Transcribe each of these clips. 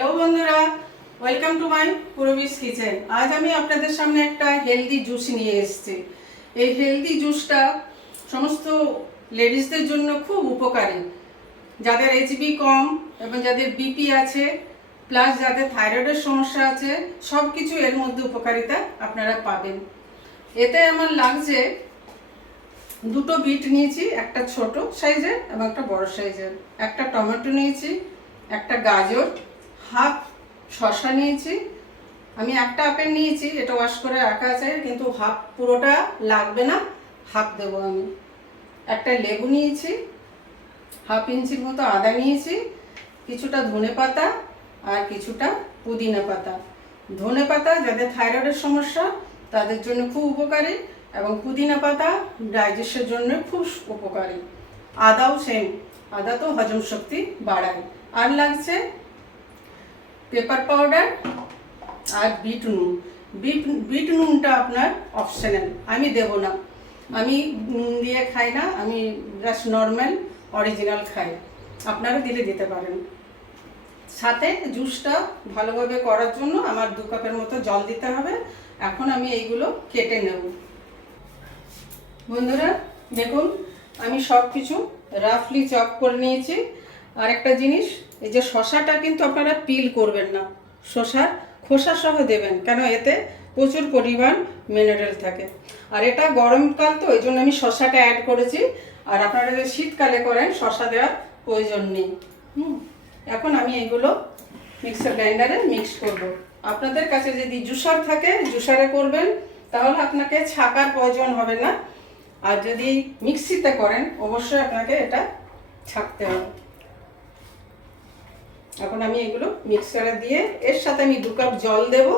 Hello বন্ধুরা, welcome to my পুরবিস kitchen. আজ আমি আপনাদের সামনে একটা হেলদি জুস নিয়ে এসেছি। এই হেলদি জুসটা সমস্ত লেডিসদের জন্য খুব উপকারী, যাদের এইচবি কম এবং যাদের বিপি আছে, প্লাস যাদের থাইরয়েডের সমস্যা আছে, সব কিছু এর মধ্যে উপকারিতা আপনারা পাবেন। এতে আমার লাগছে দুটো বিট নিয়েছি, একটা ছোট সাইজের এবং একটা বড় সাইজের, একটা টমেটো নিয়েছি, একটা গাজর, হাফ শসা নিয়েছি, আমি একটা আপেল নিয়েছি, এটা ওয়াশ করে রাখা আছে, কিন্তু হাফ পুরোটা লাগবে না, হাফ দেবো আমি। একটা লেবু নিয়েছি, হাফ ইঞ্চির মতো আদা নিয়েছি, কিছুটা ধনে পাতা আর কিছুটা পুদিনা পাতা। ধনে পাতা যাদের থাইরয়েডের সমস্যা তাদের জন্য খুব উপকারী, এবং পুদিনা পাতা ডাইজেশনের জন্য খুব উপকারী। আদাও সেম, আদা তো হজম শক্তি বাড়ায়। আর লাগছে পেপার পাউডার আর বিট নুন। বিট নুনটা আপনার অপশনাল, আমি দেব না, আমি নুন দিয়ে খাই না, আমি জাস্ট নর্মাল অরিজিনাল খাই, আপনারা দিলে দিতে পারেন। সাথে জুসটা ভালোভাবে করার জন্য আমার 2 কাপের মতো জল দিতে হবে। এখন আমি এইগুলো কেটে নেব। বন্ধুরা দেখুন, আমি সব কিছু রাফলি চপ করে নিয়েছি। আর একটা জিনিস, এই যে শসাটা কিন্তু আপনারা পিল করবেন না, শসার খোসা সহ দেবেন, কেন এতে প্রচুর পরিমাণ মিনারেল থাকে। আর এটা গরমকাল তো, এই জন্য আমি শসাটা অ্যাড করেছি। আর আপনারা যদি শীতকালে করেন শসা দেওয়ার প্রয়োজন নেই। এখন আমি এগুলো মিক্সার গ্রাইন্ডারে মিক্স করব। আপনাদের কাছে যদি জুসার থাকে জুসারে করবেন, তাহলে আপনাকে ছাকার প্রয়োজন হবে না। আর যদি মিক্সিতে করেন অবশ্যই আপনাকে এটা ছাকতে হবে। এখন আমি এগুলো মিক্সারে দিয়ে এর সাথে আমি 2 কাপ জল দেব।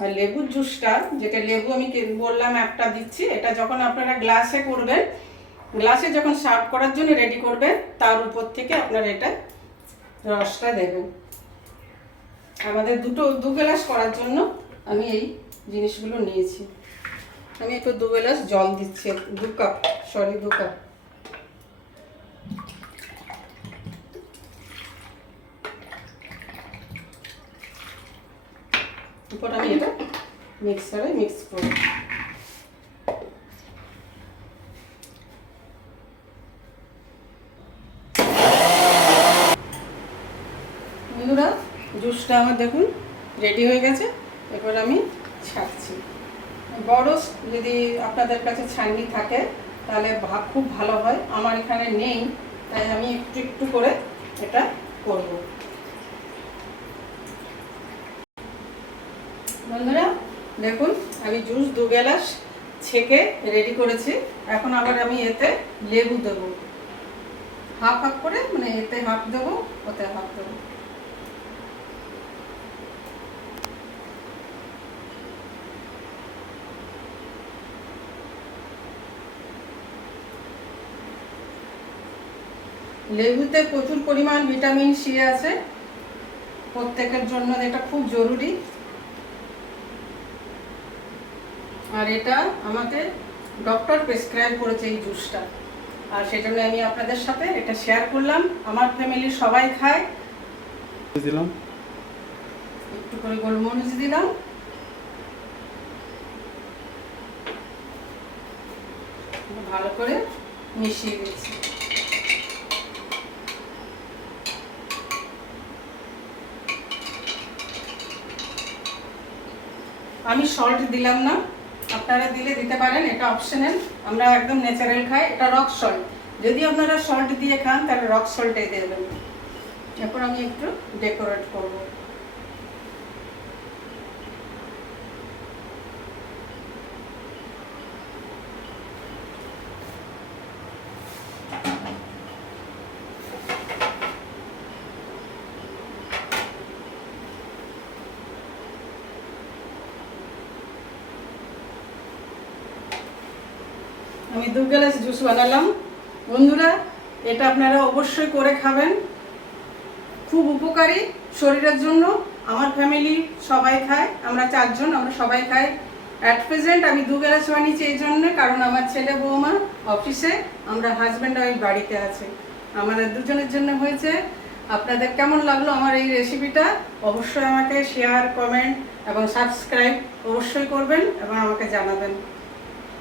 আর লেবুর জুসটা, যেটা লেবু আমি বললাম একটা দিচ্ছি, এটা যখন আপনারা গ্লাসে করবেন, গ্লাসে যখন সার্ভ করার জন্য রেডি করবেন, তার উপর থেকে আপনারা এটা রসটা দেবেন। আমাদের 2 গ্লাস করার জন্য আমি এই জিনিসগুলো নিয়েছি। আমি একটু 2 গ্লাস জল দিচ্ছি, 2 কাপ। এরপর আমি এটা মিক্সারে মিক্স করব। বন্ধুরা জুসটা আমার দেখুন রেডি হয়ে গেছে। এরপর আমি ছাঁকছি। বড় যদি আপনাদের কাছে ছাঁকনি থাকে তাহলে খুব ভালো হয়, আমার এখানে নেই, তাই আমি একটু একটু করে এটা করব। বন্ধুরা দেখুন, আমি জুস 2 গ্লাস ছেঁকে রেডি করেছি। এখন আবার আমি এতে লেবু দেবো, হাফ হাফ করে, মানে এতে হাফ দেবো, ওতে হাফ দেবো। লেবুতে প্রচুর পরিমাণ ভিটামিন সি আছে, প্রত্যেকের জন্য এটা খুব জরুরি। আর এটা আমাকে ডক্টর প্রেসক্রাইব করেছে এই জুসটা, আর সেজন্য আমি আপনাদের সাথে এটা শেয়ার করলাম। আমার ফ্যামিলির সবাই খায়। দিলাম একটু করে গোলমরিচ দিলাম, ভালো করে মিশিয়ে দিচ্ছি। আমি সল্ট দিলাম না, আপনারা দিলে দিতে পারেন, এটা অপশনাল। আমরা একদম ন্যাচারাল খাই, এটা রক সল্ট। যদি আপনারা সল্ট দিয়ে খান তাহলে রক সল্টে দেবেন। এরপর আমি একটু ডেকোরেট করব। আমি 2 গ্লাস জুস বানালাম। বন্ধুরা এটা আপনারা অবশ্যই করে খাবেন, খুব উপকারী শরীরের জন্য। আমার ফ্যামিলি সবাই খায়, আমরা 4 জন, আমরা সবাই খাই। অ্যাট প্রেজেন্ট আমি 2 গ্লাস বানিয়েছি এই জন্য, কারণ আমার ছেলে বৌমা অফিসে, আমরা হাজব্যান্ড ওয়াইফ বাড়িতে আছে, আমাদের দুজনের জন্য হয়েছে। আপনাদের কেমন লাগলো আমার এই রেসিপিটা অবশ্যই আমাকে শেয়ার, কমেন্ট এবং সাবস্ক্রাইব অবশ্যই করবেন এবং আমাকে জানাবেন।